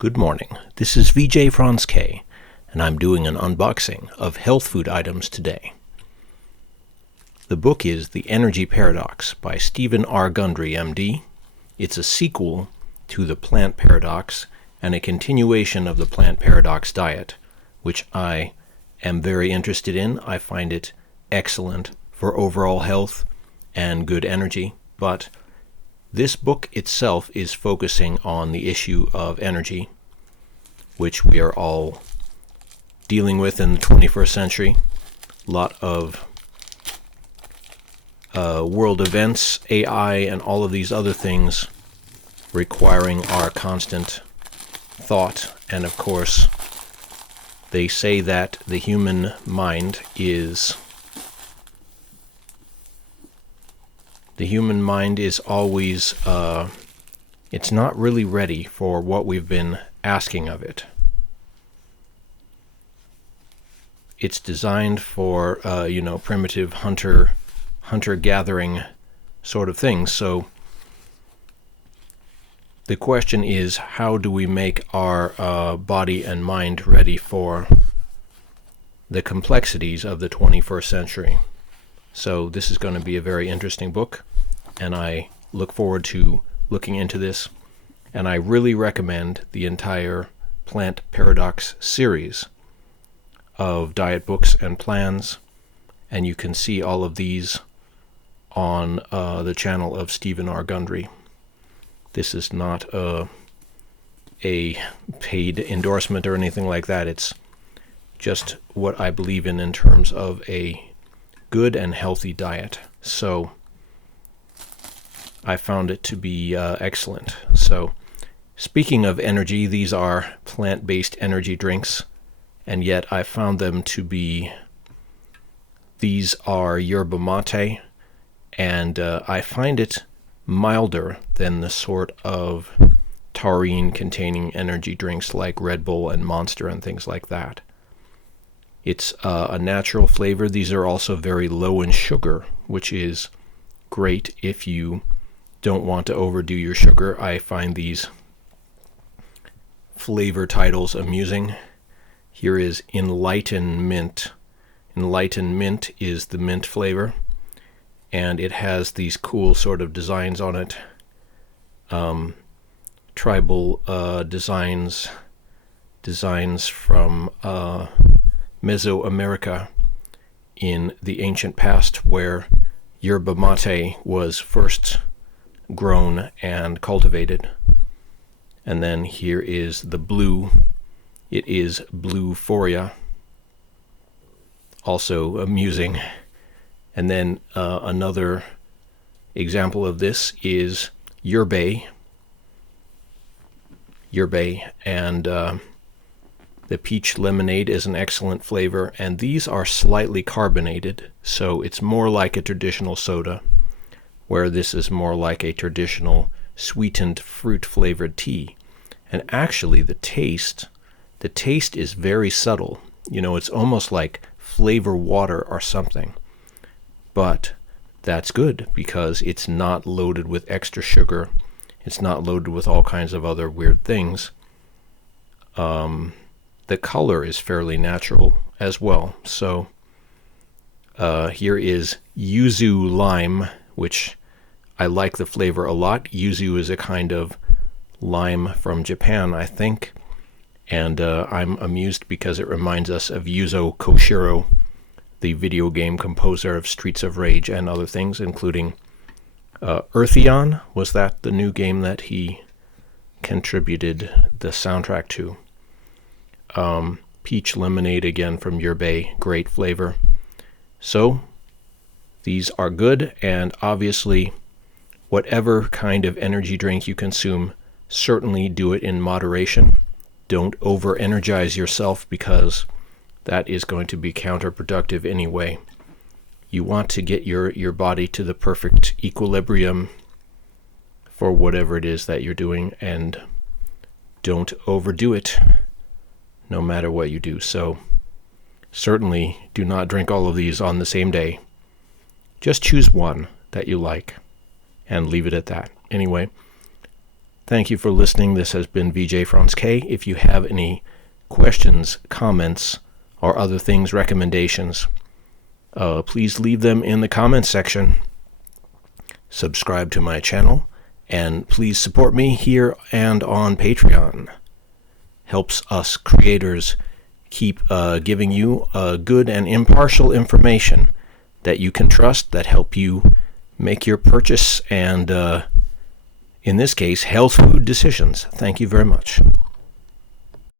Good morning. This is VJ Franz K, and I'm doing an unboxing of health food items today. The book is The Energy Paradox by Stephen R. Gundry, MD. It's a sequel to The Plant Paradox and a continuation of the Plant Paradox diet, which I am very interested in. I find it excellent for overall health and good energy, but this book itself is focusing on the issue of energy, which we are all dealing with in the 21st century. A lot of world events, AI, and all of these other things requiring our constant thought. And of course, they say that the human mind is always, it's not really ready for what we've been asking of it. It's designed for, primitive hunter-gathering sort of things. So the question is, how do we make our body and mind ready for the complexities of the 21st century? So this is going to be a very interesting book, and I look forward to looking into this. And I really recommend the entire Plant Paradox series of diet books and plans, and you can see all of these on the channel of Stephen R. Gundry. This is not a paid endorsement or anything like that. It's just what I believe in terms of a good and healthy diet. So I found it to be excellent. So speaking of energy, these are plant-based energy drinks, and yet I found them to be, these are yerba mate, and I find it milder than the sort of taurine-containing energy drinks like Red Bull and Monster and things like that. It's a natural flavor. These are also very low in sugar, which is great if you don't want to overdo your sugar. I find these flavor titles amusing. Here is Enlighten Mint. Enlighten Mint is the mint flavor, and it has these cool sort of designs on it. Tribal designs from Mesoamerica in the ancient past, where yerba mate was first grown and cultivated. And then here is the blue. It is Bluephoria, also amusing. And then another example of this is Yerbae, and the peach lemonade is an excellent flavor, and these are slightly carbonated, so it's more like a traditional soda, where this is more like a traditional sweetened fruit-flavored tea. And actually, the taste is very subtle. It's almost like flavor water or something. But that's good because it's not loaded with extra sugar. It's not loaded with all kinds of other weird things. The color is fairly natural as well. So here is yuzu lime, which I like the flavor a lot. Yuzu is a kind of lime from Japan, I think. And I'm amused because it reminds us of Yuzo Koshiro, the video game composer of Streets of Rage and other things, including Eartheon. Was that the new game that he contributed the soundtrack to? Peach lemonade, again from Yerbae, great flavor. So these are good, and obviously whatever kind of energy drink you consume, certainly do it in moderation. Don't over-energize yourself, because that is going to be counterproductive anyway. You want to get your body to the perfect equilibrium for whatever it is that you're doing, and don't overdo it, no matter what you do. So certainly do not drink all of these on the same day. Just choose one that you like and leave it at that. Anyway, Thank you for listening. This has been VJ Franz K. If you have any questions, comments, or other things, recommendations, please leave them in the comments section. Subscribe to my channel, and please support me here and on Patreon. Helps us creators keep giving you good and impartial information that you can trust, that help you make your purchase and, in this case, health food decisions. Thank you very much.